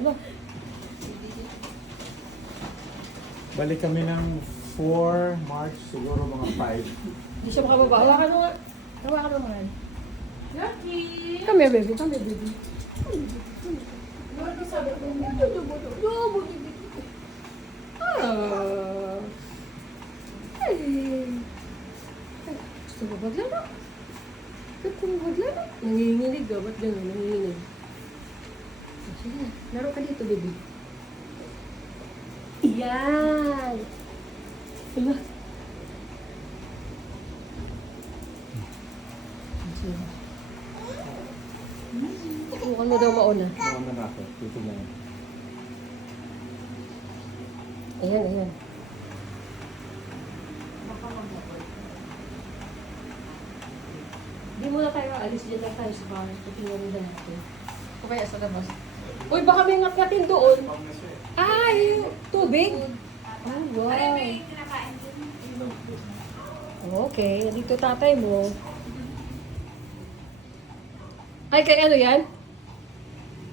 Ano? Balik kami ng 4 March, siguro mga 5. Hindi siya makababa. Hawakan mo nga. Hawakan mo man. Lucky! Come here, baby. Come here, baby. Ano sabi ko? Ah. Ay. Gusto mo maglaro? Gusto mo maglaro? Nanginginig ka. Ba't gano'n? Nanginginig. Sige, laro ka dito, baby. Yan! Hala. Huwag mo daw mauna. Mga na ako, dito na yun. Ayan, ayan. Hindi muna tayo alis dyan lang tayo sa bahay. Patingnan nila natin. O kaya sa labas. Uy, baka may ngat-ngatin doon. Ay, tubig? Ay, wow. Ay, may kinakain din. Okay, nandito tatay mo. Ay, kay ano yan?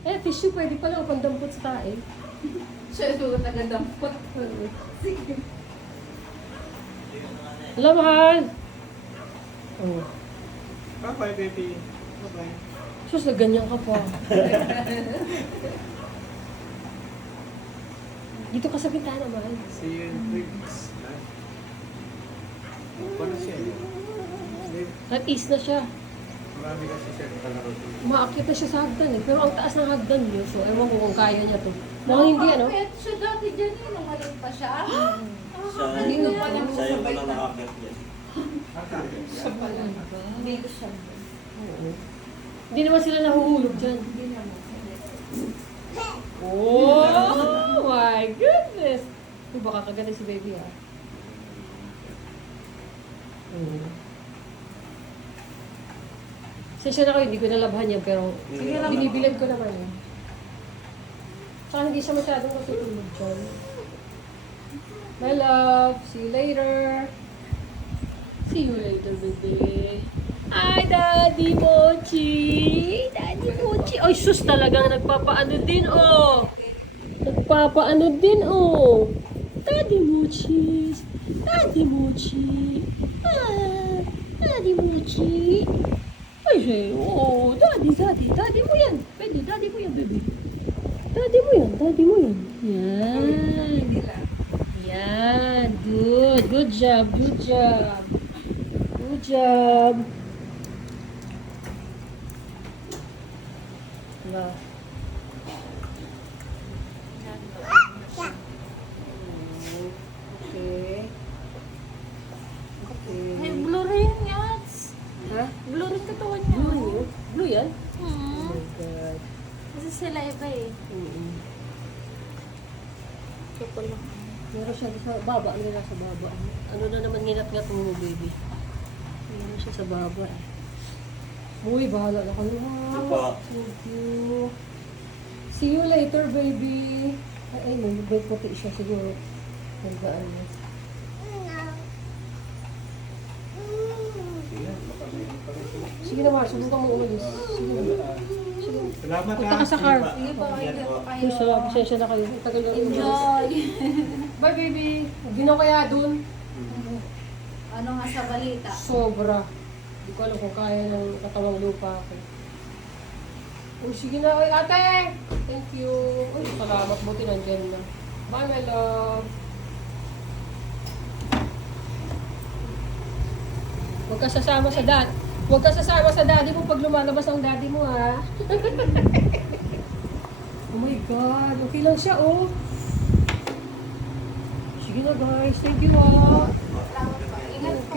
Eh, tissue pwede pala upang dampot sa tae. Siya yung taga-dampot. Hello, mahal. Oh. Bye-bye, baby. Bye-bye. Sus, ganyan ka pa. Dito ka sa bintana, mahal. See you in 3 weeks. Paano siya? At ease na siya. Marami kasi siya nakalaro dito. Umaakit na siya sa hagdan eh. Pero ang taas ng hagdan niyo. So, ewan ko kung kaya niya to. Mukhang hindi, ano? Pwede siya dati dyan eh, nung maliit pa siya. Hindi Hindi pa pa niya Sa'yo ko sabay lang na. nakakit yan. Siya pala. Hindi ko siya. Oo. Hindi naman sila nahuhulog dyan. Hindi naman. Oh my goodness! Uy, baka kagaling si baby ah. Sensya na kayo, hindi ko nalabhan yan, pero Sige lang. binibilad ko naman eh. Tsaka hindi siya masyadong natutulog dyan. My love, see you later. See you later, baby. Ay, Daddy Mochi! Daddy Mochi! Ay, sus, talagang nagpapaano din, oh! Nagpapaano din, oh! Daddy Mochi! Daddy Mochi! Ah! Daddy Mochi! Ay, say, oh! Daddy mo yan! Pwede, daddy mo yan, baby. Daddy mo yan. Yan. Yan. Good job. Diba? Ay, Okay. blue rin yan. Ha? Blue rin katawan niya. Blue yan? Oh Hmm. my God. Kasi sila iba eh. Siya pala. Meron siya sa baba. Ano na sa baba? Ano na naman nginat-ngat mo, baby? Meron siya sa baba eh. Uy, bahala na kayo. Apa. Thank you. See you later, baby. Ay, may puti siya siguro. Tandaan niya. Sige na, Mar. Subukan mo umalis. Sige na. Sige. Salamat Punta ka sa car. Sige pa, kayo. Ay, salamat. Pasensya na kayo. Tagal na rin. Enjoy! Bye, baby. Hindi na kaya dun. Ano nga sa balita? Sobra. Hindi ko alam kung kaya ng katawang lupa ako. Oh, sige na. Oy, ate! Thank you. Uy, salamat. Buti nandyan na. Bye, my love. Huwag ka sasama sa dad. Huwag ka sasama sa daddy mo pag lumalabas ang daddy mo, ha? Oh my God. Okay lang siya, oh. Sige na, guys. Thank you, ha. Ingat po.